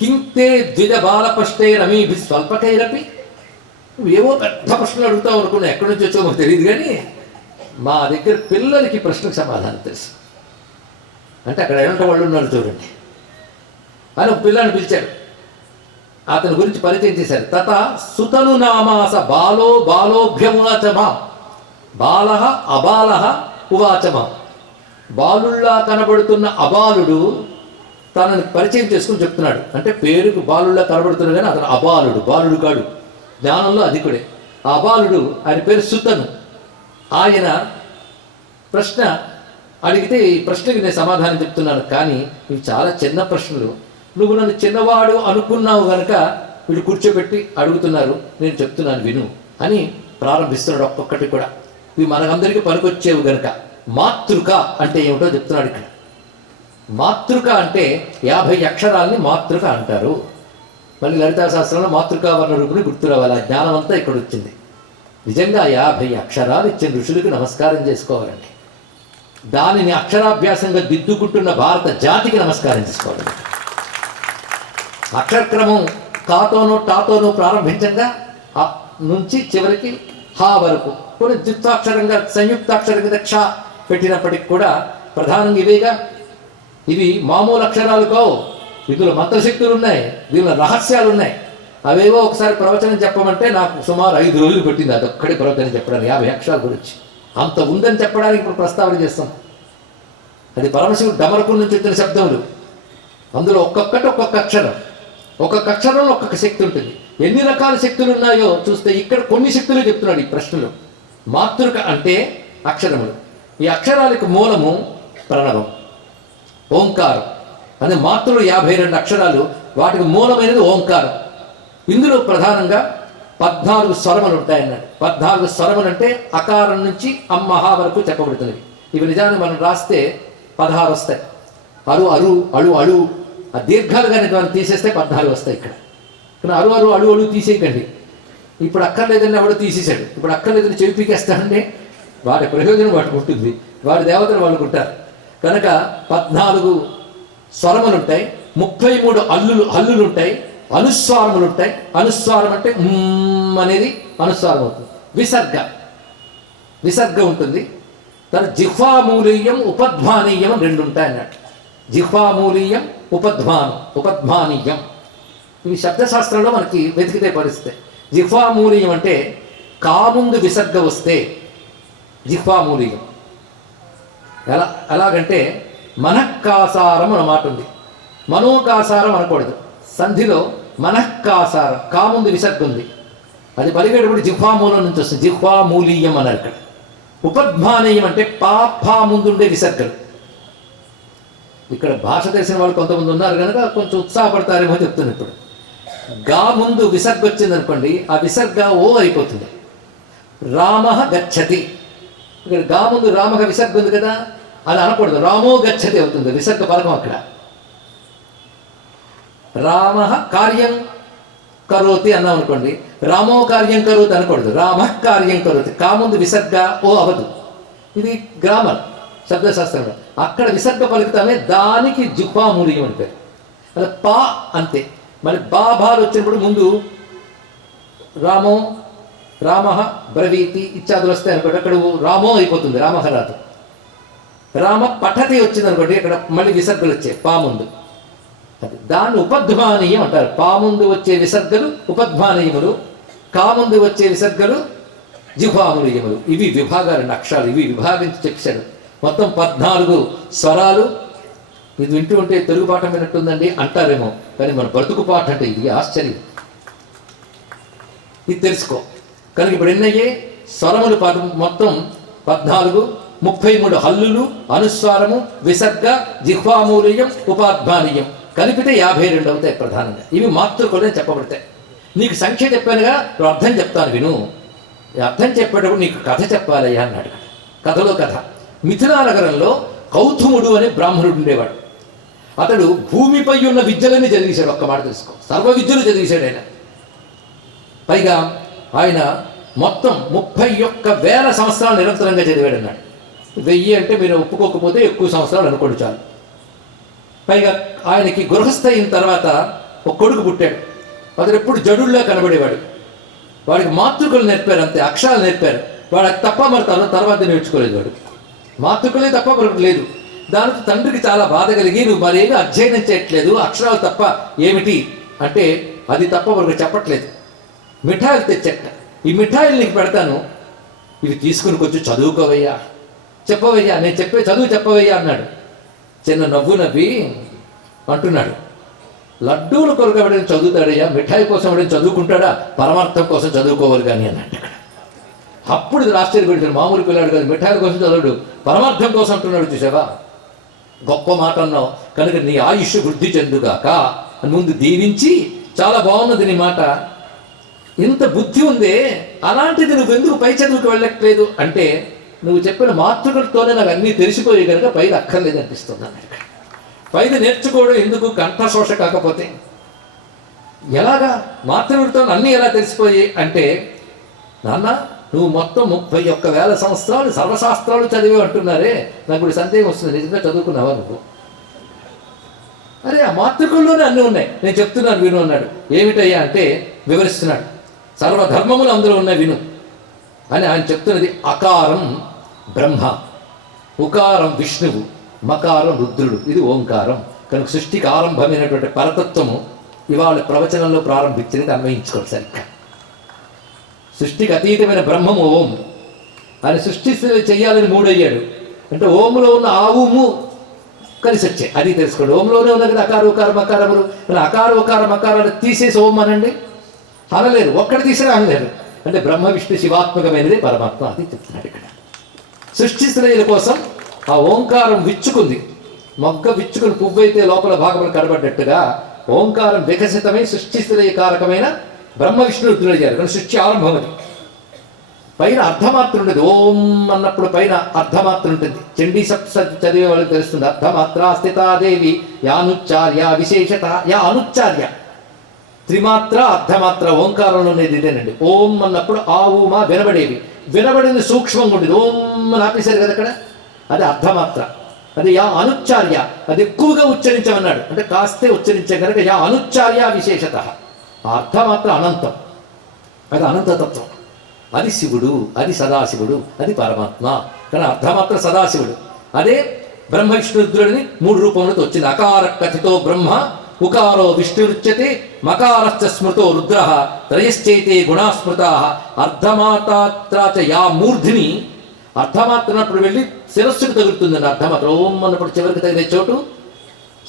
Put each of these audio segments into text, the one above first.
కింతే ద్విజ బాలపష్టైరమీభి స్వల్పకైరపి. ఏవో పెద్ద ప్రశ్నలు అడుగుతావు అనుకున్నా ఎక్కడి నుంచి వచ్చో మాకు తెలియదు కానీ మా దగ్గర పిల్లలకి ప్రశ్నకు సమాధానం తెలుసు. అంటే అక్కడ ఎలాంటి వాళ్ళు ఉన్నారు చూడండి. అని ఒక పిల్లని పిలిచాడు. అతని గురించి పరిచయం చేశారు తత సుతను నామాస బాలో బాలోభ్యమువాచమ బాల అబాల ఉవాచమా బాలుల్లా కనబడుతున్న అబాలుడు తనని పరిచయం చేసుకుని చెప్తున్నాడు. అంటే పేరుకు బాలుల్లా కనబడుతున్నాడు కానీ అతను అబాలుడు బాలుడు కాడు. జ్ఞానంలో అధికుడే. ఆ అబాలుడు ఆయన పేరు సుతను. ఆయన ప్రశ్న అడిగితే ఈ ప్రశ్నకి నేను సమాధానం చెప్తున్నాను. కానీ ఇవి చాలా చిన్న ప్రశ్నలు. నువ్వు నన్ను చిన్నవాడు అనుకున్నావు కనుక వీళ్ళు కూర్చోబెట్టి అడుగుతున్నారు. నేను చెప్తున్నాను విను అని ప్రారంభిస్తున్నాడు ఒక్కొక్కటి కూడా. ఇవి మనకందరికీ పనికొచ్చేవి గనక. మాతృక అంటే ఏమిటో చెప్తున్నాడు ఇక్కడ. మాతృక అంటే యాభై అక్షరాల్ని మాతృక అంటారు. మళ్ళీ లలితా శాస్త్రంలో మాతృకా వర్ణ రూపుని గుర్తు రావాలి. ఆ జ్ఞానం అంతా ఇక్కడ వచ్చింది. నిజంగా యాభై అక్షరాలు ఇచ్చిన ఋషులకు నమస్కారం చేసుకోవాలండి. దానిని అక్షరాభ్యాసంగా దిద్దుకుంటున్న భారత జాతికి నమస్కారం చేసుకోవాలండి. అక్షరక్రమం కాతోనో టాతోనో ప్రారంభించంగా ఆ నుంచి చివరికి హా వరకు. కొన్ని ద్విత్వాక్షరంగా సంయుక్తాక్షరంగా క్ష పెట్టినప్పటికి కూడా ప్రధానంగా ఇవేగా ఇవి మామూలు అక్షరాలు కావు. ఇందులో మంత్రశక్తులు ఉన్నాయి దీనిలో రహస్యాలు ఉన్నాయి అవేవో ఒకసారి ప్రవచనం చెప్పమంటే నాకు సుమారు ఐదు రోజులు పెట్టింది అదొక్కడే ప్రవచనం చెప్పడానికి యాభై అక్షరాల గురించి. అంత ఉందని చెప్పడానికి ఇప్పుడు ప్రస్తావన చేస్తాం. అది పరమశివుడు డమరకు నుంచి వచ్చిన శబ్దములు. అందులో ఒక్కొక్కటి ఒక్కొక్క అక్షరం. ఒక్కొక్క అక్షరంలో ఒక్కొక్క శక్తి ఉంటుంది. ఎన్ని రకాల శక్తులు ఉన్నాయో చూస్తే ఇక్కడ కొన్ని శక్తులు చెప్తున్నాడు ఈ ప్రశ్నలో. మాతృక అంటే అక్షరములు. ఈ అక్షరాలకు మూలము ప్రణవం. ఓంకారం. అనే మాతృలు యాభై రెండు అక్షరాలు వాటికి మూలమైనది ఓంకారం. ఇందులో ప్రధానంగా పద్నాలుగు స్వరములు ఉంటాయన్నాడు. పద్నాలుగు స్వరములు అంటే అకారం నుంచి అమ్మహా వరకు చెప్పబడుతున్నవి. ఇవి నిజాన్ని మనం రాస్తే పదహారు వస్తాయి. అరు అరు అడు అడు ఆ దీర్ఘాలు కానీ మనం తీసేస్తే పద్నాలుగు వస్తాయి ఇక్కడ. కానీ అరు అరు అడు అడు తీసేయకండి. ఇప్పుడు అక్కర్లేదని ఎవడు తీసేశాడు. ఇప్పుడు అక్కర్లేదని చెవి పీకేస్తాడంటే వాటి ప్రయోజనం వాటికి ఉంటుంది. వాడి దేవతలు వాళ్ళకుంటారు. కనుక పద్నాలుగు స్వరములుంటాయి ముప్పై మూడు అల్లులు హల్లులు ఉంటాయి అనుస్వారములు ఉంటాయి అనుస్వారం అంటే అనేది అనుస్వారం అవుతుంది విసర్గ. విసర్గ ఉంటుంది. తన జిహ్వామూలీయం ఉపధ్వానీయం రెండు ఉంటాయి అన్నట్టు. జిహ్వామూలీయం ఉపధ్వానం ఉపధ్వానీయం. ఇవి శబ్దశాస్త్రంలో మనకి వెతికితే పరిస్థితి. జిహ్వామూలీయం అంటే కాముందు విసర్గ వస్తే జిహ్వామూలీయం. ఎలా ఎలాగంటే మనఃకాసారం అన్న మాట ఉంది. మనోకాసారం అనకూడదు. సంధిలో మనఃకాసారం కాముంది విసర్గ ఉంది. అది పలికేటప్పుడు జిహ్వామూలం నుంచి వస్తుంది. జిహ్వామూలీయం అన్నారు ఇక్కడ ఉపద్మానీయం అంటే పాపా ముందుండే విసర్గలు ఇక్కడ భాష తెలిసిన వాళ్ళు కొంతమంది ఉన్నారు కనుక కొంచెం ఉత్సాహపడతారేమో చెప్తున్నాను ఇప్పుడు. గా ముందు విసర్గ వచ్చింది అనుకోండి ఆ విసర్గ ఓ అయిపోతుంది. రామ గచ్చతి. ఇక్కడ గా ముందు రామగ విసర్గ ఉంది కదా అది అనకూడదు. రామో గచ్చతి అవుతుంది విసర్గ పలకం అక్కడ. రామ కార్యం కరోతి అన్నాం అనుకోండి. రామో కార్యం కరోతి అనకూడదు. రామ కార్యం కరోతి. కాముందు విసర్గ ఓ అవదు ఇది గ్రామర్ శబ్దశాస్త్రంలో. అక్కడ విసర్గ పలుకుతామే దానికి జిహ్వామూలికం అని పేరు. అదే పా అంతే. మరి బా బాలు వచ్చినప్పుడు ముందు రామో రామ బ్రవీతి ఇత్యాదులు వస్తాయి అనుకోండి. అక్కడ రామో అయిపోతుంది. రామహ రామ పఠతి వచ్చింది అనుకోండి ఇక్కడ మళ్ళీ విసర్గలు వచ్చాయి పాముందు. అది దాన్ని ఉపధ్వానీయం అంటారు. పాముందు వచ్చే విసర్గలు ఉపధ్వానీయములు కాముందు వచ్చే విసర్గలు జిహ్వాములీయములు. ఇవి విభాగాలు అక్షరాలు ఇవి విభాగించి చెప్పాడు మొత్తం పద్నాలుగు స్వరాలు. ఇది వింటూ ఉంటే తెలుగు పాఠం వినట్టుందండి అంటారేమో. కానీ మన బ్రతుకు పాట అంటే ఇది ఆశ్చర్యం. ఇది తెలుసుకో. కనుక ఇప్పుడు ఎన్నయ్యే? స్వరములు పద మొత్తం పద్నాలుగు ముప్పై మూడు హల్లులు అనుస్వారము విసర్గ జిహ్వామూలీయం ఉపాధ్వానీయం. కలిపితే యాభై రెండు అవుతాయి ప్రధానంగా. ఇవి మాతృకులే చెప్పబడతాయి. నీకు సంఖ్య చెప్పానుగా ఇప్పుడు అర్థం చెప్తాను విను. అర్థం చెప్పేటప్పుడు నీకు కథ చెప్పాలయ్యా అన్నాడు కథలో కథ. మిథిలా నగరంలో కౌతుముడు అనే బ్రాహ్మణుడు ఉండేవాడు. అతడు భూమిపై ఉన్న విద్యలన్నీ చదివేశాడు ఒక్క మాట తెలుసుకో. సర్వ విద్యలు చదివేశాడు ఆయన. పైగా ఆయన మొత్తం ముప్పై ఒక్క వేల సంవత్సరాలు నిరంతరంగా చదివాడు అన్నాడు. వెయ్యి అంటే మీరు ఒప్పుకోకపోతే ఎక్కువ సంవత్సరాలు అనుకోండి చాలు. పైగా ఆయనకి గృహస్థ అయిన తర్వాత ఒక కొడుకు పుట్టాడు. అతడు ఎప్పుడు జడుల్లో కనబడేవాడు. వాడికి మాతృకలు నేర్పారు అంతే అక్షరాలు నేర్పారు. వాడు తప్ప మరి తర్వాత నేర్చుకోలేదు వాడు. మాతృకలే తప్ప మరొకటి లేదు. దానితో తండ్రికి చాలా బాధ కలిగి నువ్వు మరేమి అధ్యయనం చేయట్లేదు అక్షరాలు తప్ప ఏమిటి అంటే అది తప్ప మరొక చెప్పట్లేదు. మిఠాయిలు తెచ్చట. ఈ మిఠాయిలు నీకు పెడతాను. ఇవి తీసుకుని కొంచెం చదువుకోవయ్యా. చెప్పవయ్యా నేను చెప్పే చదువు చెప్పవయ్యా అన్నాడు. చిన్న నవ్వు నవ్వి అంటున్నాడు. లడ్డూలు కొరకు ఎవడైనా చదువుతాడయ్యా మిఠాయి కోసం ఎవడైనా చదువుకుంటాడా? పరమార్థం కోసం చదువుకోవాలి కానీ అన్నట్టు అప్పుడు ఇది ఆశ్చర్యపడితే మామూలు పిల్లాడు కాదు మిఠాయిల కోసం చదవడు. పరమార్థం కోసం అంటున్నాడు చూసావా? గొప్ప మాట అన్నావు. కనుక నీ ఆయుష్ వృద్ధి చెందుగాక అని ముందు దీవించి చాలా బాగున్నది నీ మాట. ఇంత బుద్ధి ఉందే అలాంటిది నువ్వు ఎందుకు పై చదువుకు వెళ్ళట్లేదు? అంటే నువ్వు చెప్పిన మాతృకలతోనే నాకు అన్నీ తెలిసిపోయి కనుక పైది అక్కర్లేదు అనిపిస్తుంది అన్నాడు పైది నేర్చుకోవడం ఎందుకు? కంఠశోష కాకపోతే. ఎలాగా? మాతృడితో అన్నీ ఎలా తెలిసిపోయి? అంటే నాన్న నువ్వు మొత్తం ముప్పై ఒక్క వేల సంవత్సరాలు సర్వశాస్త్రాలు చదివి అంటున్నారే. నాకు ఇప్పుడు సందేహం వస్తుంది. నిజంగా చదువుకున్నావా నువ్వు? అరే ఆ మాతృకల్లోనే అన్నీ ఉన్నాయి. నేను చెప్తున్నాను విను అన్నాడు. ఏమిటయ్యా అంటే వివరిస్తున్నాడు. సర్వధర్మములు అందులో ఉన్నాయి విను. అని ఆయన చెప్తున్నది అకారం. బ్రహ్మ ఉకారం విష్ణువు మకారం రుద్రుడు ఇది ఓంకారం. కనుక సృష్టికి ఆరంభమైనటువంటి పరతత్వము ఇవాళ ప్రవచనంలో ప్రారంభించినది అన్వయించుకోండి సరిగ్గా. సృష్టికి అతీతమైన బ్రహ్మము ఓం. అని సృష్టి చేయాలని మూడయ్యాడు. అంటే ఓములో ఉన్న ఆవుము కలిసి వచ్చాయి అది తెలుసుకోండి. ఓంలోనే ఉన్నది కదా అకార ఉకార మకారములు. మరి అకార ఉకార మకారాలు తీసేసి ఓం అనండి. అనలేరు. ఒక్కటి తీసినా అనలేరు. అంటే బ్రహ్మ విష్ణు శివాత్మకమైనది పరమాత్మ అది చెప్తున్నాడు ఇక్కడ. సృష్టి శ్రేయుల కోసం ఆ ఓంకారం విచ్చుకుంది. మొగ్గ విచ్చుకుని పువ్వైతే లోపల భాగములు కనబడ్డట్టుగా ఓంకారం వికసితమై సృష్టి శ్రేయ కారకమైన బ్రహ్మ విష్ణు రుద్రులయ్యారు కానీ సృష్టి ఆరంభం అది పైన అర్ధమాత్ర ఉండదు. ఓం అన్నప్పుడు పైన అర్ధమాత్ర ఉంటుంది. చండీ సప్త చదివే వాళ్ళకి తెలుస్తుంది. అర్ధమాత్ర స్థితాదేవి యానుచ్చార్య విశేషత యా అనుచ్చార్య త్రిమాత్ర అర్ధమాత్ర ఓంకారంలో ఉండేది ఇదేనండి. ఓం అన్నప్పుడు ఆ ఊమా వినబడేవి. వినబడింది సూక్ష్మంగా ఉండేది. ఓం ఆపేశారు కదా అక్కడ? అది అర్ధమాత్ర. అది యా అనుచ్చార్య. అది ఎక్కువగా ఉచ్చరించమన్నాడు. అంటే కాస్తే ఉచ్చరించే కనుక యా అనుచ్చార్య విశేషత. ఆ అర్ధమాత్ర అనంతం. అది అనంతతత్వం. అది శివుడు అది సదాశివుడు అది పరమాత్మ. కానీ అర్ధమాత్ర సదాశివుడు. అదే బ్రహ్మ విష్ణురుద్రుడిని మూడు రూపంలో వచ్చింది. అకార కథితో బ్రహ్మ ఉకారో విష్ణురుచ్యతే మకారశ్చ స్మృతో రుద్ర త్రయశ్చైతే గుణాస్మృత అర్ధమాత్రాచ యా మూర్ధిని అర్ధమాత్రనప్పుడు వెళ్ళి శిరస్సుకు తగులుతుందండి అర్ధమాత్ర ఓం అన్నప్పుడు చివరికి తగిలే చోటు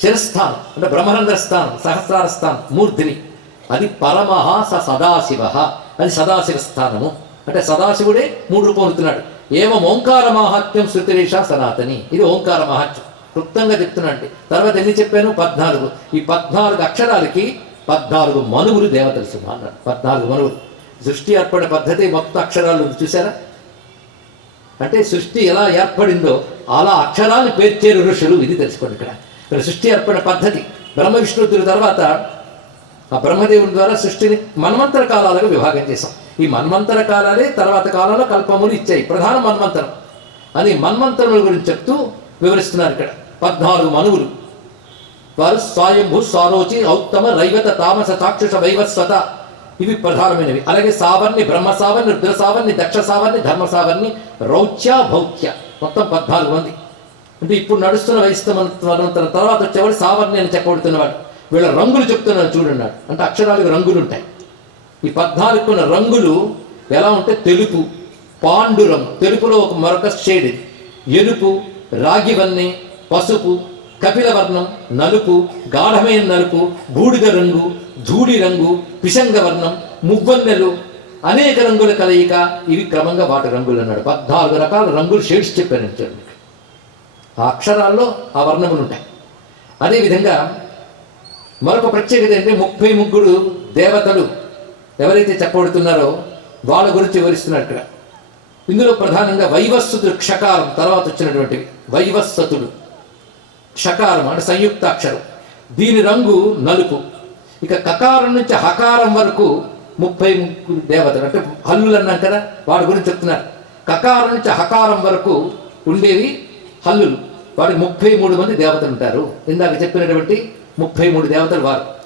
శిరస్థానం అంటే బ్రహ్మరంధ్ర స్థానం సహస్రార స్థానం మూర్ధిని. అది పరమహ స సదాశివ. అది సదాశివ స్థానము. అంటే సదాశివుడే మూడు రూపొందుతున్నాడు ఏమం ఓంకార మాహాత్మ్యం శృతిరేష సనాతని. ఇది ఓంకార మహాత్మ్యం. క్లుప్తంగా చెప్తున్నాండి తర్వాత ఎన్ని చెప్పాను? పద్నాలుగు. ఈ పద్నాలుగు అక్షరాలకి పద్నాలుగు మనుగులు దేవతలు సుమ అన్నాడు పద్నాలుగు మనుగురు సృష్టి ఏర్పడిన పద్ధతి మొత్తం అక్షరాలు చూసారా అంటే సృష్టి ఎలా ఏర్పడిందో అలా అక్షరాలు పేర్చేరు ఋషులు ఇది తెలుసుకోండి ఇక్కడ. ఇక్కడ సృష్టి ఏర్పడిన పద్ధతి. బ్రహ్మ విష్ణువుల తర్వాత ఆ బ్రహ్మదేవుని ద్వారా సృష్టిని మన్వంతర కాలాలుగా విభాగం చేశాం. ఈ మన్వంతర కాలాలే తర్వాత కాలంలో కల్పములు ఇచ్చాయి. ప్రధాన మన్వంతరం అని మన్వంతరముల గురించి చెప్తూ వివరిస్తున్నారు ఇక్కడ. పద్నాలుగు మనువులు. వారు స్వయంభూ స్వారోచి ఔత్తమ రైవత తామస చాక్షుష వైవస్వత. ఇవి ప్రధానమైనవి. అలాగే సావర్ణి బ్రహ్మ సావర్ణి రుద్ర సావర్ణి దక్ష సావర్ణి ధర్మ సావర్ణి రౌచ్య భౌత్య. మొత్తం పద్నాలుగు మంది. అంటే ఇప్పుడు నడుస్తున్న వైస్తవంతరం తర్వాత వచ్చేవాడు సావర్ణి అని చెప్పబడుతున్నవాడు. వీళ్ళ రంగులు చెప్తున్నాడు చూడన్నాడు అంటే అక్షరాలకు రంగులు ఉంటాయి. ఈ పద్నాలుగు రంగులు ఎలా ఉంటే తెలుపు పాండురం తెలుపులో ఒక మరొక షేడ్ ఎరుపు రాగివన్నీ పసుపు కపిలవర్ణం నలుపు గాఢమైన నలుపు బూడిద రంగు ధూళి రంగు పిశంగ వర్ణం మువ్వన్నెలు అనేక రంగుల కలయిక ఇవి క్రమంగా వాటి రంగులు అన్నాడు పద్నాలుగు రకాల రంగులు షేడ్స్ చెప్పాను చూడండి ఆ అక్షరాల్లో ఆ వర్ణములు ఉంటాయి. అదేవిధంగా మరొక ప్రత్యేకత ఏంటంటే ముప్పై ముగ్గురు దేవతలు ఎవరైతే చెప్పబడుతున్నారో వాళ్ళ గురించి వివరిస్తున్నట్టుగా ఇక్కడ. ఇందులో ప్రధానంగా వైవస్సుతుడు క్షకారం తర్వాత వచ్చినటువంటివి. వైవస్సతుడు. షకారం అంటే సంయుక్తాక్షరం. దీని రంగు నలుపు. ఇక కకారం నుంచి హకారం వరకు ముప్పై ముగ్గురు దేవతలు అంటే హల్లులు అన్నాం కదా వాడి గురించి చెప్తున్నారు. కకారం నుంచి హకారం వరకు ఉండేవి హల్లులు. వాడి ముప్పై మూడు మంది దేవతలు ఉంటారు. ఇందాక చెప్పినటువంటి ముప్పై మూడు దేవతలు వారు.